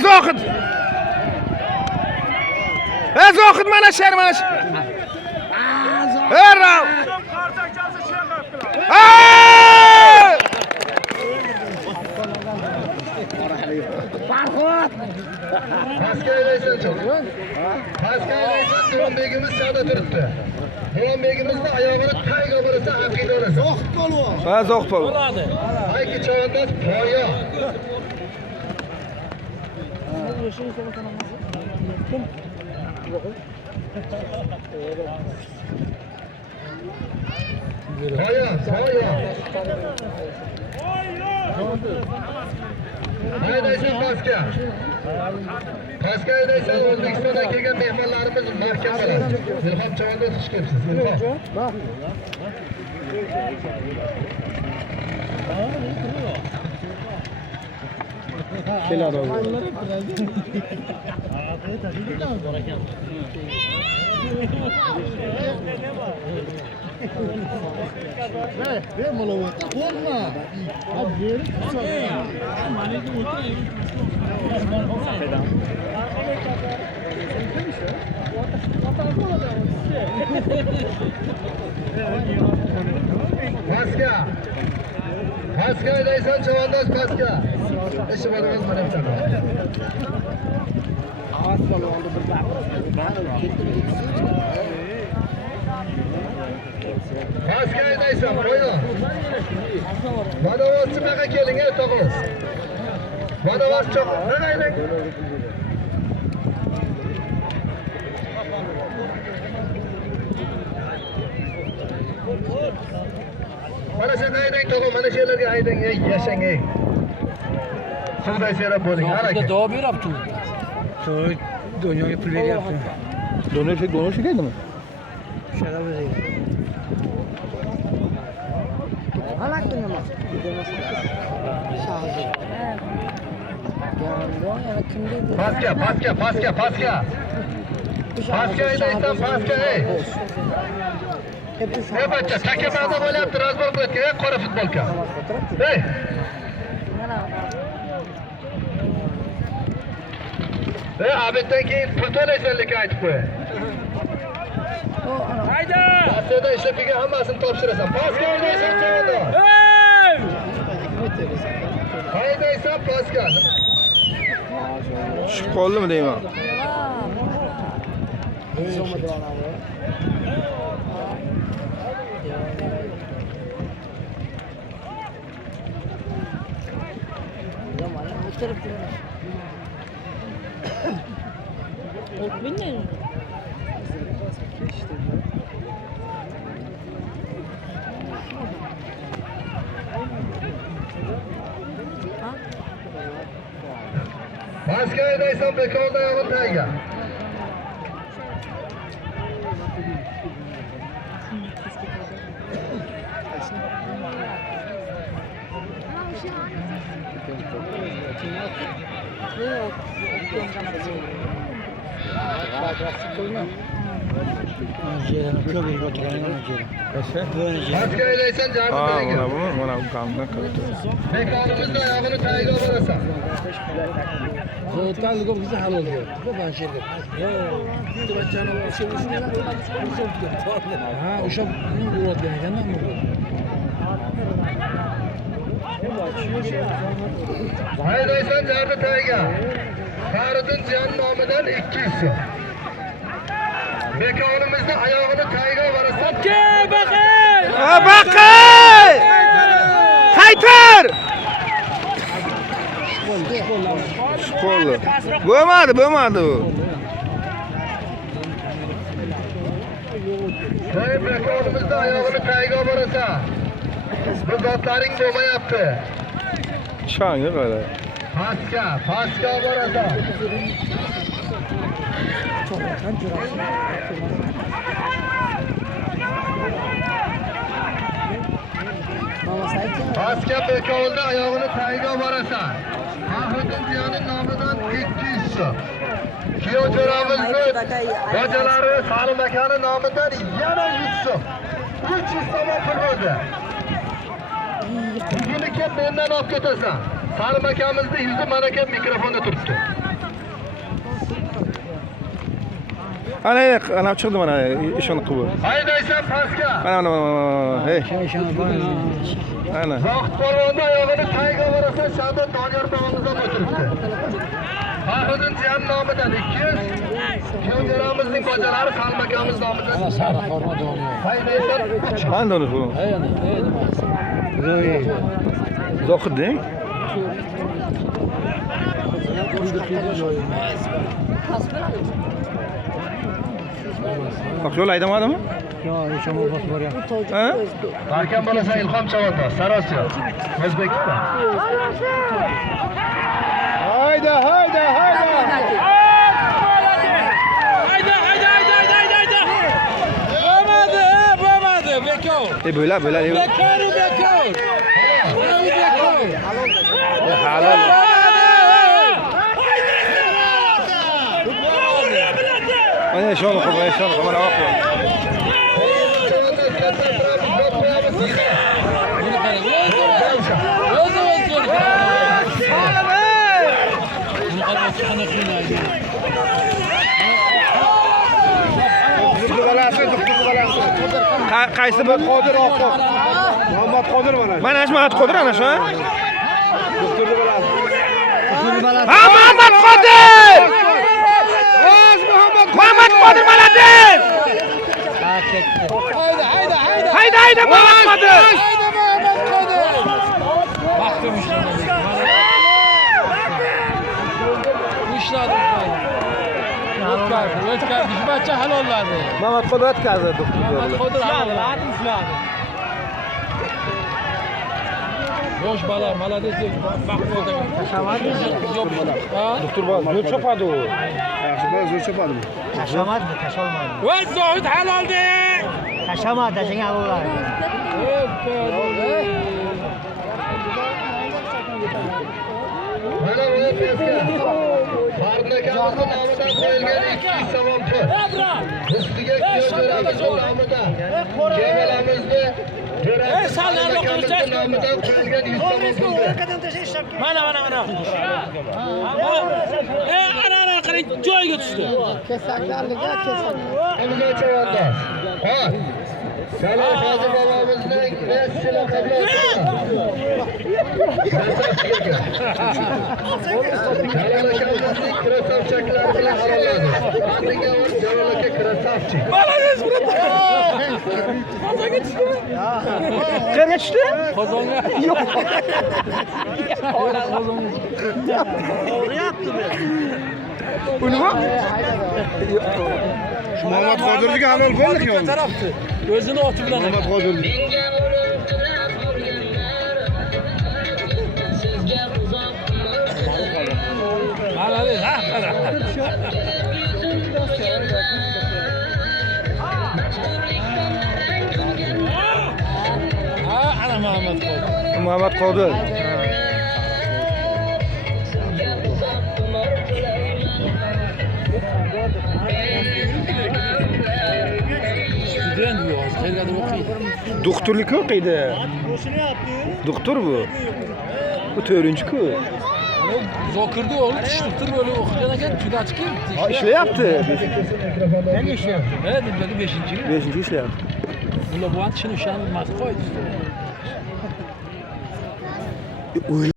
Zohid. Zohid mana sher mana. Rav. Paskaylaysan Duronbegimiz sağda turibdi. Duronbegimizni oyog'ini tayga borasa aqida olasan. Zohid polvon. Ha, Zohid polvon. Ayki chavandoz poya. Poya. Haydaysan paska. Paska haydaysan O'zbekistondan kelgan mehmonlarimiz mahkam bo'ladi. Ilhom chavandoz xush kelibsiz. Ilhom. Paska haydaysan chavandoz paska. İşi bo'lmaz mana bu tarafa. Paska haydaysan qo'yma. Vadovozchi buyoqqa keling, tog'oz. Vadovoz cho'q. Qaraylik. Mana shu haydang tog'o, mana shu yerlarga haydang, yashang ey. Suvda serab bo'ling. Harakat. Javob beryapti. To'y dunyoga pul beryapti. Do'nor shu keldimi? Shara o'zi. Halakdin nima? Shahzi. Paska. Paska haydaysan, paska ey. Bachcha, takamada bo'lyapti, razbor bo'layotgan, qora futbolka. Ey. Abiddan keyin pul to'laysanlikni aytib qo'y. Hayda! Rossiyada ishlab kelgan hammasini topshirasan. Paska haydaysan, chavandoz. Haydaysan, paska. Tushib qoldimi deyman. Paska haydaysan, bekorda oyog'ini tayga. Paska haydaysan, Ha, jarni mana bu kamdan qildi. bekorimizda oyog'ini tayga borasan. Zo'talga bizni halol ber. Bu banshirga. Bachchani ha, o'sha urayotgan ekanda bu. Haydaysan, jarni tayga. Faridin Jiyan nomidan 200 so'm. Bekorimizda oyog'ini tayga borasan. Baqay! Qaytar! Qoldi. Bo'lmadi u. Bekorimizda oyog'ini tayga borasan. Bu zotlaring bo'lmayapti. Shanga qara. Paska borasan. Paska bekovda oyog'ini tayga borasan. Faridin Jiyonning nomidan 200 so'm. Kuyovjo'ramizni bojalari Salim akani nomidan yana 100 so'm. 300 so'm pul bo'ldi. Buguni kelib mendan olib ketasan. Salim akamizni yuzi mana kelib mikrofonda turibdi. Ana chiqdi mana ishon qilib. Haydaysan pastga. Ana. Hey. Ana. Vaqt polvonni oyog'ini tagiga borasa, Shabbat Doniyor tomimizdan o'tiribdi. Faxriddin jiyan nomidan 200. Kiyovjoramizning bojalari Salim akamiz nomidan. Sariq forma Doniyor. Haydaysan 3. Qanday uni bu? Zohidding? Bak yo'l aydamadimi? Yo'q, ishon bosib boryapti. Ha? Barkan bo'lasan Ilhom Chavandoz, Sarosiyo, O'zbekiston. Hayda. Bo'lmadi, bekor. Böyle. Bekor. Halal. Ana ishon qilib, mana oq. Qaysi bir Qodir oqib. Muhammad Qodir mana. Mana Muhammad Qodir ana shu. Ha Muhammad Qodir! Muhammad Qodir malades! Hayda Muhammad Qodir! Baxtim ishladim. O'tkazdi. Barcha halolladi. Muhammad Qodir o'tkazdi. Qodir halolladi. Yosh bola, malades. Vaqt bo'ldi. Doktor zo'r chopadi u. Yaxshi bola zo'r chopadi. Tashamadi. Voy Zohid haloldi. Tashamadi, senga allolar. Mana bu peskga. Farid akamizning nomidan qo'yilgan 200 so'm pul. Ustiga Kiyovjoramizning nomidan. Kemalamizni nomidan qo'yilgan 100 so'm pul. Mana. Ana qiling, joyiga tushdi. Hamza Chavandoz. Ha. Salom Hoji bobomizning Messi laqabi. Jalol akamizning krasavchaklari bilan halolladi. Qadringa va Jalol aka krasavchik. Malades Qayerga tushdi? Qozonga. Yo'q. Bunimi? Muhammad Qodirga halol bo'ldi-ku. Tarafti. O'zini oti bilan. Muhammad Qodir. Malades, ha, qara. Ha, ana Muhammad Qodir. Student bu, qayerda o'qiydi? Doktorlik o'qiydi. Doktor bu. Bu 4-ku. Zokirda o'g'li tushlikdir böyle o'qigan ekan, tugatib keldi. Ishlayapti. Ben ishlayapti. Evet, dedi 5-chi. 5-chi ishlayapti. Bular bu an tushunishni bilmas qo'ydi.